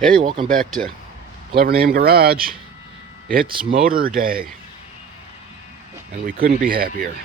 Hey, welcome back to Clever Name Garage. It's Motor Day, and we couldn't be happier.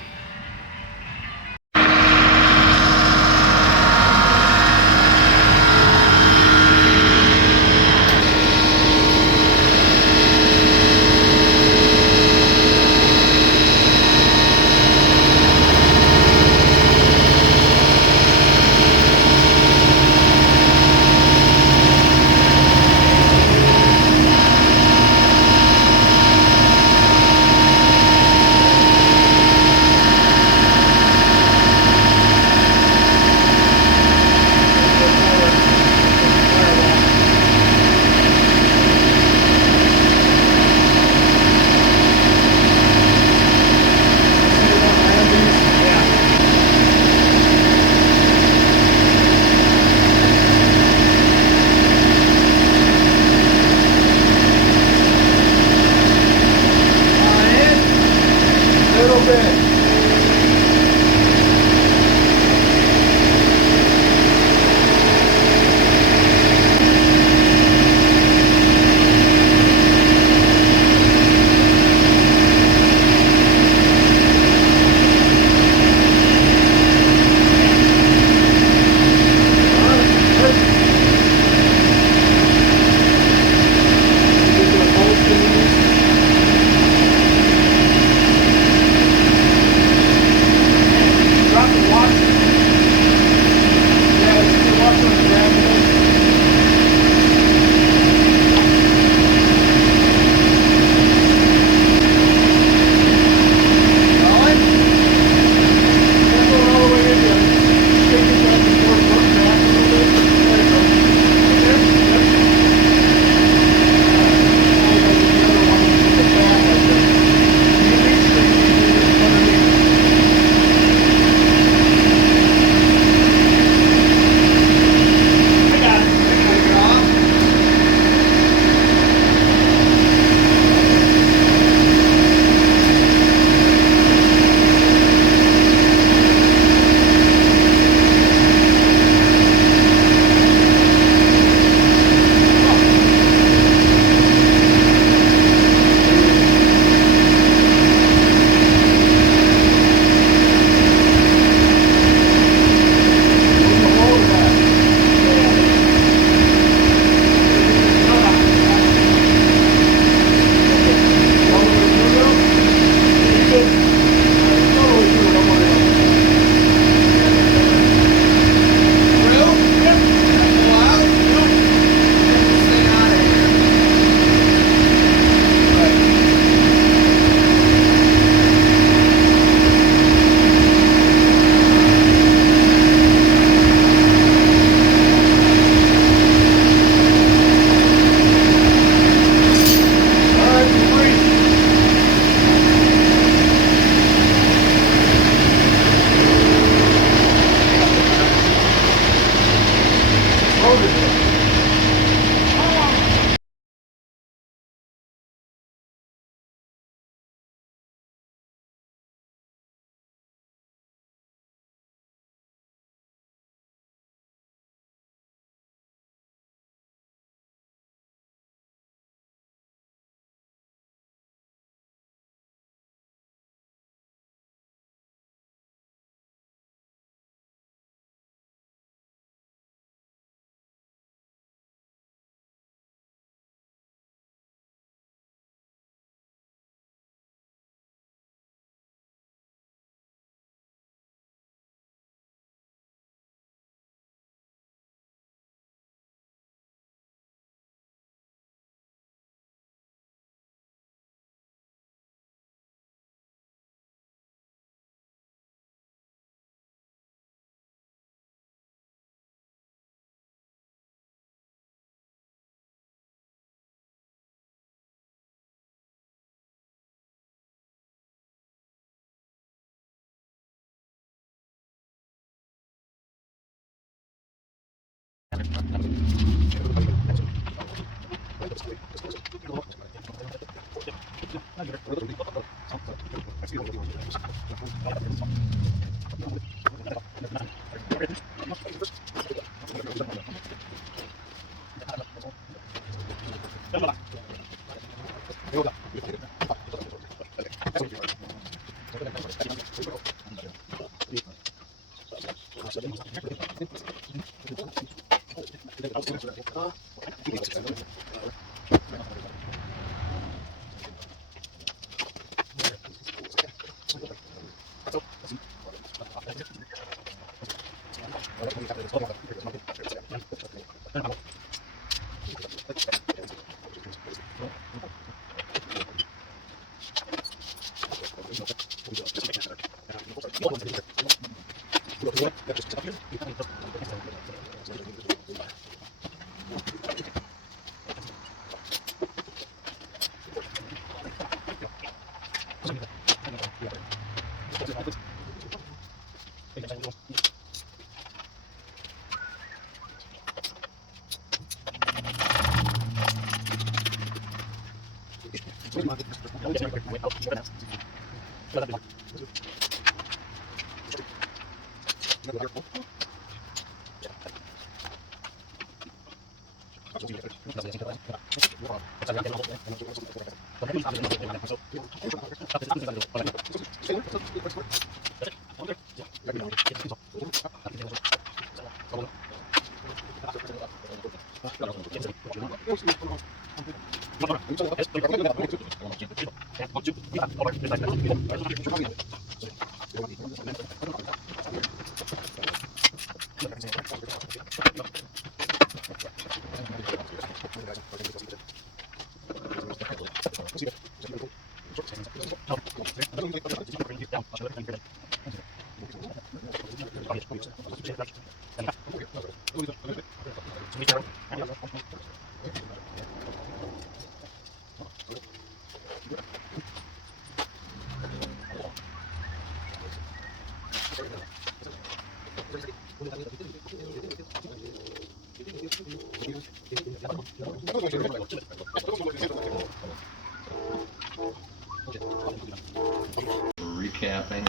Recapping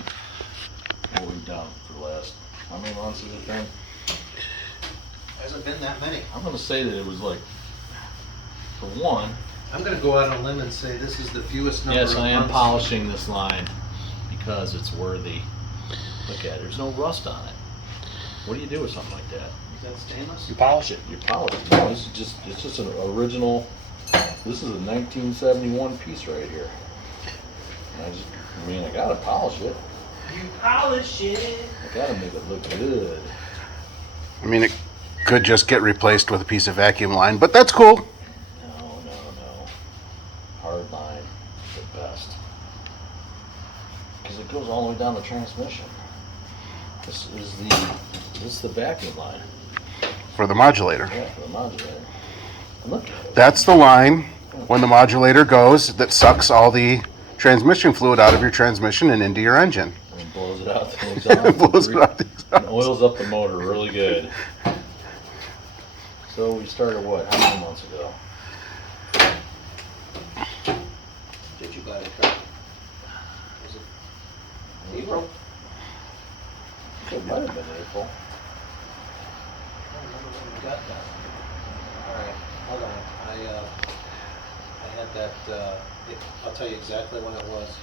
what we've done for the last, how many months has it been? Hasn't been that many. I'm gonna say that it was like, for one, I'm gonna go out on a limb and say this is the fewest number of yes, months. I am polishing this line because it's worthy. Look at it, there's no rust on it. What do you do with something like that? Is that stainless? You polish it. You polish it. No, this is just, it's just an original, this is a 1971 piece right here. And I mean, I gotta polish it. You polish it. I gotta make it look good. I mean, it could just get replaced with a piece of vacuum line, but that's cool. No. Hard line is the best. Because it goes all the way down the transmission. This is the vacuum line. For the modulator. Yeah, for the modulator. And look at it. That's the line when the modulator goes that sucks all the transmission fluid out of your transmission and into your engine. And it blows it out the exhaust. Blows it out the exhaust. And oils up the motor really good. So we started what? How many months ago? Did you buy the truck? Was it April? It might have been April. I don't remember when we got that. Alright, hold on. I had that, I'll tell you exactly when it was.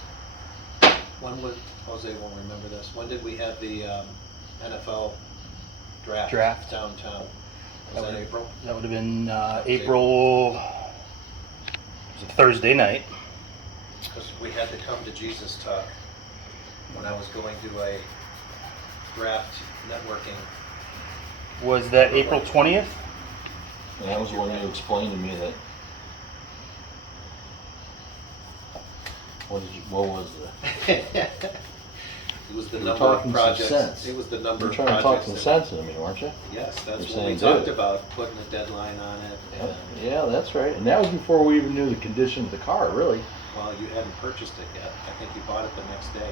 When would, Jose won't remember this. When did we have the NFL draft downtown? Was that April? That would have been April, was it Thursday night? Because we had the Come to Jesus talk when I was going to a draft networking. Was that April 20th? And that was when you explained to me that. What was the? It was the You were number of talking some projects. sense. It was the number You're of trying to projects. talk some sense into me, weren't you? Yes, that's You're what we saying talked do it. about, putting a deadline on it. And, Yeah, that's right. And that was before we even knew the condition of the car, really. well, you hadn't purchased it yet. I think you bought it the next day.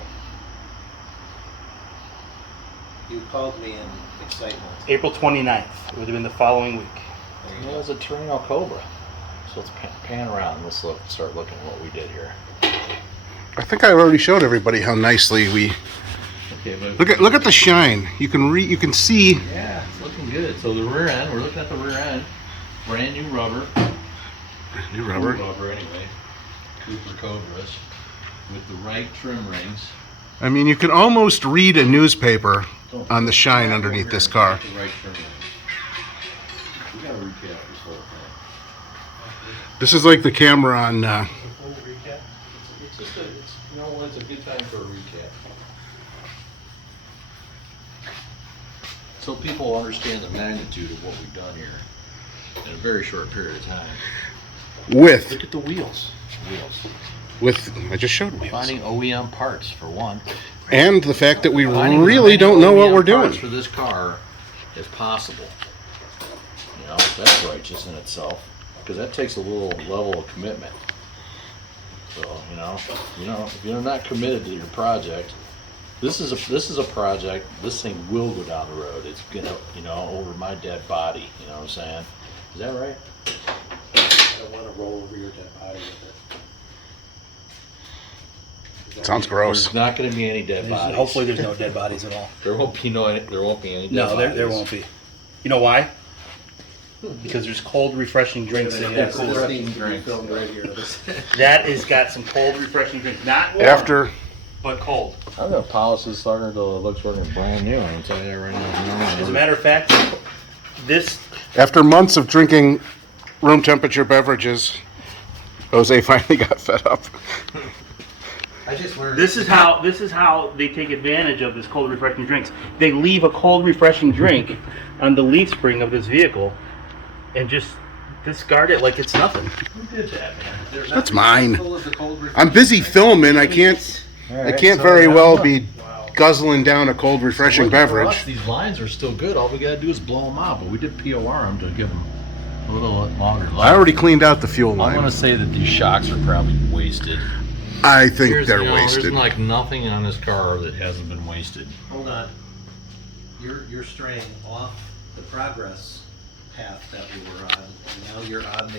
You called me in excitement. April 29th. It would have been the following week. There And you it go. was a Torino Cobra. So let's pan around. Let's start looking at what we did here. I think I already showed everybody how nicely we Okay, but look at the shine. You can see. yeah, it's looking good. So the rear end, we're looking at the rear end. Brand new rubber. New rubber. Rubber anyway. Cooper Cobras with the right trim rings. I mean, you can almost read a newspaper on the shine underneath this car. The right trim rings. We gotta recap this whole thing. This is like the camera on. Full recap? It's just you know what? It's a good time for a recap. So people understand the magnitude of what we've done here in a very short period of time. With Look at the wheels. I just showed wheels. Finding OEM parts for one. And the fact that we Finding really as many don't know what OEM we're parts doing. for this car as possible. You know, that's righteous in itself, because that takes a little level of commitment. So you know, if you're not committed to your project, this is a project. This thing will go down the road. It's gonna, over my dead body. You know what I'm saying? Is that right? I don't want to roll over your dead body with it. Is that Sounds right? gross. There's not going to be any dead bodies. Hopefully there's no dead bodies at all. There won't be any dead No, bodies. there won't be. You know why? Because there's cold, refreshing drinks in This that cooler. needs to be filmed right here. This- That has got some cold, refreshing drinks. Not warm, After but cold. I'm gonna polish this sucker until it looks fucking brand new. I'm telling you that right now. As a matter of fact, this months of drinking room temperature beverages, Jose finally got fed up. I just learned. this is how they take advantage of this cold, refreshing drinks. They leave a cold, refreshing drink on the leaf spring of this vehicle, and just discard it like it's nothing. Who did that, man? They're not That's mine. respectful of the cold I'm busy filming. I can't very well be guzzling down a cold, refreshing For beverage. us, these lines are still good. All we gotta do is blow them out. But we did POR them to give them a little longer life. I already cleaned out the fuel I'm line. gonna say that these shocks are probably wasted. I think There's, they're There's wasted. like nothing on this car that hasn't been wasted. Hold on. You're straying off the progress path that we were on, and now you're on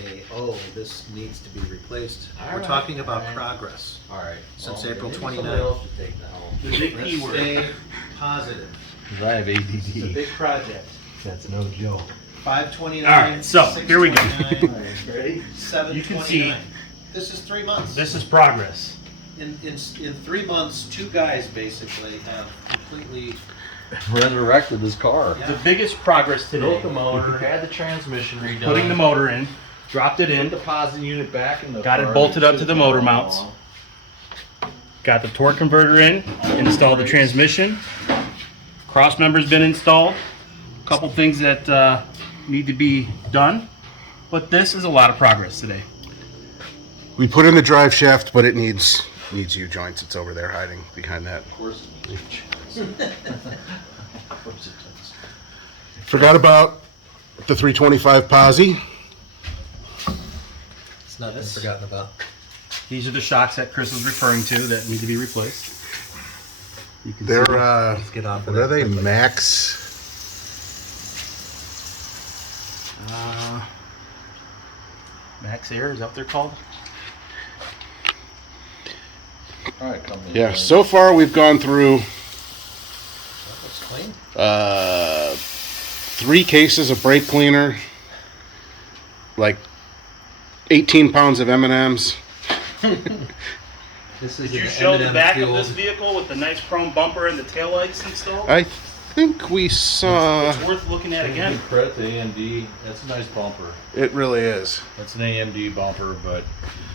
this needs to be replaced. All We're right, talking about all right. progress. All right. Since April maybe 29th. somebody else should take the helm. The big Let's keyword. stay positive. 'Cause I have It's a ADD. big project. That's no joke. 529. All right, so, here we go. 629, Ready? 729. You can see- This is 3 months. This is progress. In 3 months, two guys basically have completely. Resurrected this car. Yeah. The biggest progress today. Built the motor, had the transmission redone. Putting the motor in, dropped it Put in, the deposit unit back in the Got it car. bolted up to Should've the been motor all mounts. along. got the torque converter in, installed the transmission, cross member's been installed. A couple things that need to be done, but this is a lot of progress today. We put in the drive shaft, but it needs U-joints. It's over there hiding behind that. Of course it needs Of course it does. Forgot about the 325 posi. It's not been forgotten about. These are the shocks that Chris was referring to that need to be replaced. You can They're see Let's get off of what are that they? quickly. Max. Max Air, is that what they're called? All right, come in. Yeah. So far, we've gone through That looks clean. 3 cases of brake cleaner, like 18 pounds of M&Ms. This is Did you an show the M&M back of fueled- this vehicle with the nice chrome bumper and the taillights installed? I think we saw. It's worth looking at again. Give credit to AMD. That's a nice bumper. It really is. That's an AMD bumper, but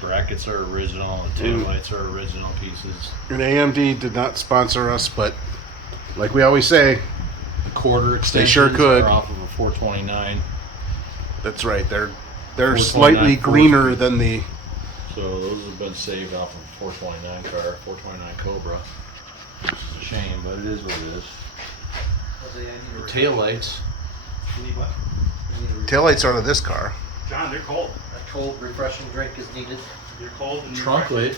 brackets are original. The taillights are original pieces. And AMD did not sponsor us, but like we always say, The quarter extensions sure could. are off of a 429. that's right. They're 429 slightly Ford. greener than the. So those have been saved off of a 429 car, 429 Cobra. Which is a shame, but it is what it is. Taillights. You need what? You need a Taillights out of this car. John, they're cold. A cold, refreshing drink is needed. They're cold. And Trunk lid.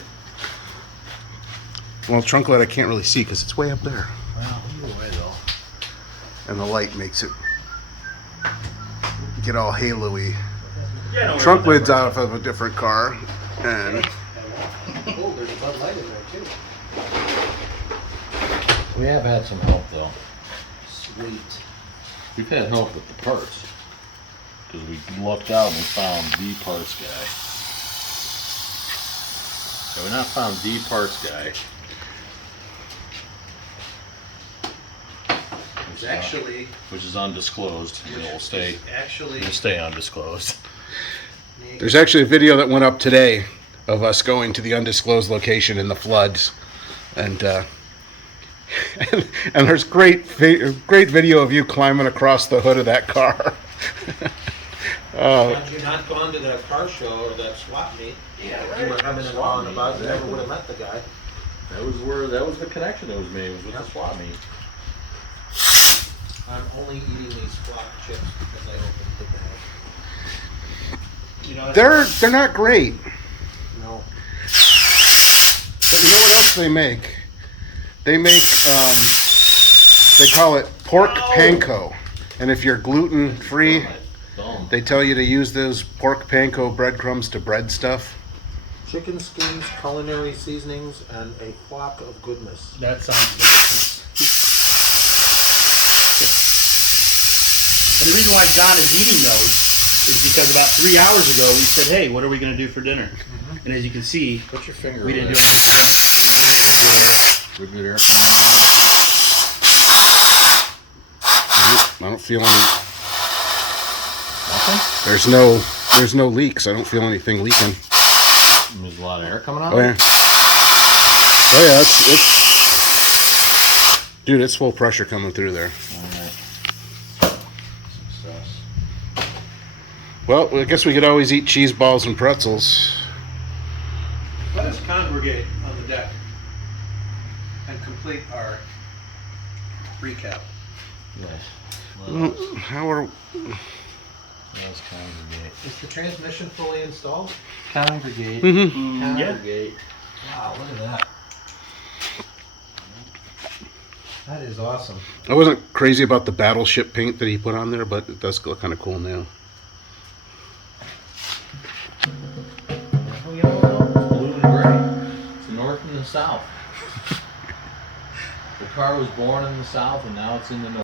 Well, trunk light I can't really see because it's way up there, Well, either way though. and the light makes it get all halo-y. Yeah, no, Trunk we're- lid's out of a different car, and Oh, there's a Bud Light in there too. We have had some help though. Sweet. We've had help with the parts. because we looked out and we found the parts guy. So we not found the parts guy. It's actually, Which is undisclosed. And it will stay. actually, It'll stay undisclosed. There's actually a video that went up today of us going to the undisclosed location in the floods, and and there's great video of you climbing across the hood of that car. had you not gone to that car show or that swap meet, you were having and hawing about, you never would have met the guy. That was the connection that was made, was with the swap meet. I'm only eating these flop chips because I opened the bag. You know, They're not great, No. but you know what else they make? They make they call it pork panko, and if you're gluten free, Dumb. they tell you to use those pork panko breadcrumbs to bread stuff. Chicken skins, culinary seasonings, and a flock of goodness. that sounds delicious. And the reason why John is eating those is because about 3 hours ago we said, hey, what are we going to do for dinner? And as you can see, Put your finger we over didn't do there. anything for dinner. Good air coming out. I don't feel any. Nothing? There's no leaks. I don't feel anything leaking. There's a lot of air coming out. Oh yeah. Oh yeah. It's dude. It's full pressure coming through there. Alright. Success. Well, I guess we could always eat cheese balls and pretzels. Let us congregate on the deck and complete our recap. Yes. Well, how are? Let's congregate. Is the transmission fully installed? Congregate. Mm-hmm. Yeah. Congregate. Wow, look at that. That is awesome. I wasn't crazy about the battleship paint that he put on there, but it does look kind of cool now. Well, you know what? It's blue and gray. It's the north and the south. The car was born in the south and now it's in the north.